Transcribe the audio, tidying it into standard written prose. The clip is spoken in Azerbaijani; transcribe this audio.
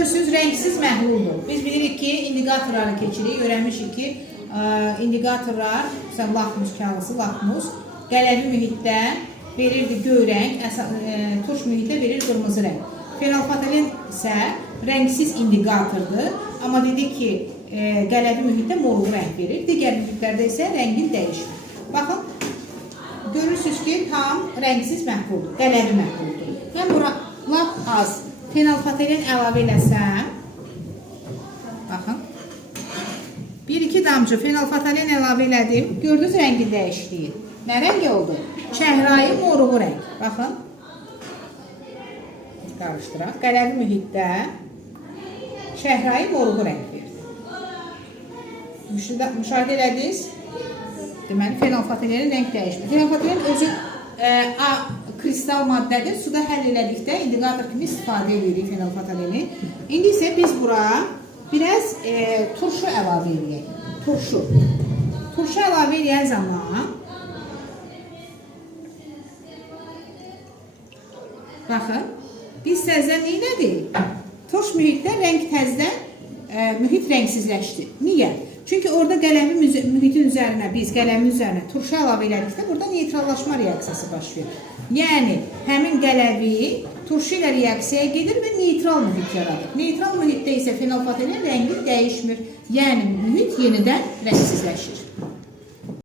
görürsünüz, rəngsiz məhluldur. Biz bilirik ki, indikatorları keçirik. Öyrənmişik ki, indikatorlar, məsələn, lakmus kağızı, lakmus, qələmi mühitdə verirdi göy rəng, turş mühitdə verir qırmızı rəng. Fenolfotalen isə rəngsiz indikatordur. Amma dedik ki, qələmi mühitdə morğu rəng verir. Digər mühitlərdə isə rəngin dəyişir. Baxın, görürsünüz ki, tam rəngsiz məhluldur, qələmi məhluldur. Mən bura lap az fenolfotalen əlavə eləsəm, baxın, 1-2 damcı fenolfotalen əlavə elədim, gördünüz rəngin dəyişdiyi. Nə rəng oldu? Çəhrayı morğu rəng. Baxın, qarışdıraq. Qələmi mühitdə çəhrayı morğu rəng verdi. Müşahidə elədiniz? Deməli, fenolfotalenin rəng dəyişmir. Fenolfotalen özü kristal maddədir. Suda həll elədikdə indikator kimi istifadə edirik fenolfotaleni. İndi isə biz bura biraz turşu əlavə edək. Turşu. Turşu əlavə edən zaman baxın, biz təzdən neynədik? Turş mühitdə rəng təzdən mühit rəngsizləşdi. Niyə? Çünki orada qələmi mühitin üzərinə, biz qələmin üzərinə turşu əlavə elədikdə burada neytrallaşma reaksiyası baş verir. Yəni, həmin qələvi turşu ilə reaksiyaya gedir və neytral mühit yaradır. Neytral mühitdə isə fenolfotalen rəngi dəyişmir. Yəni, mühit yenidən rəngsizləşir.